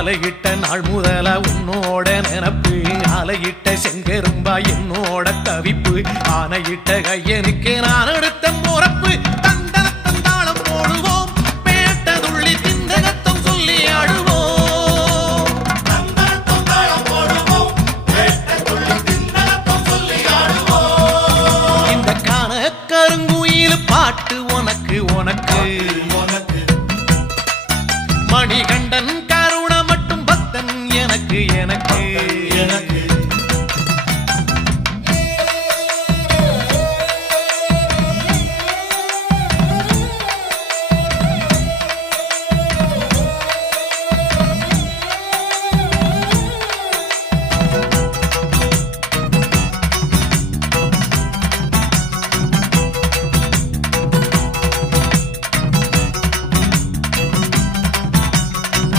மாலையிட்ட நாள் முதல உன்னோட நினப்பு ஆலையிட்ட செங்கரும்பா என்னோட தவிப்பு ஆனையிட்ட கையனுக்கு நான் எடுத்த முறப்பு தந்தனத்தம் தாளம் போடுவோம் பேட்டதுள்ளி திந்தகத்தம் சொல்லி ஆடுவோம் தந்தனத்தம் தாளம் போடுவோம் பேட்டதுள்ளி திந்தகத்தம் சொல்லி ஆடுவோம் இந்த காண கருங்குயில் பாட்டு உனக்கு உனக்கு மணிகண்டன் கருண மட்டும் பக்தன் எனக்கு எனக்கு எனக்கு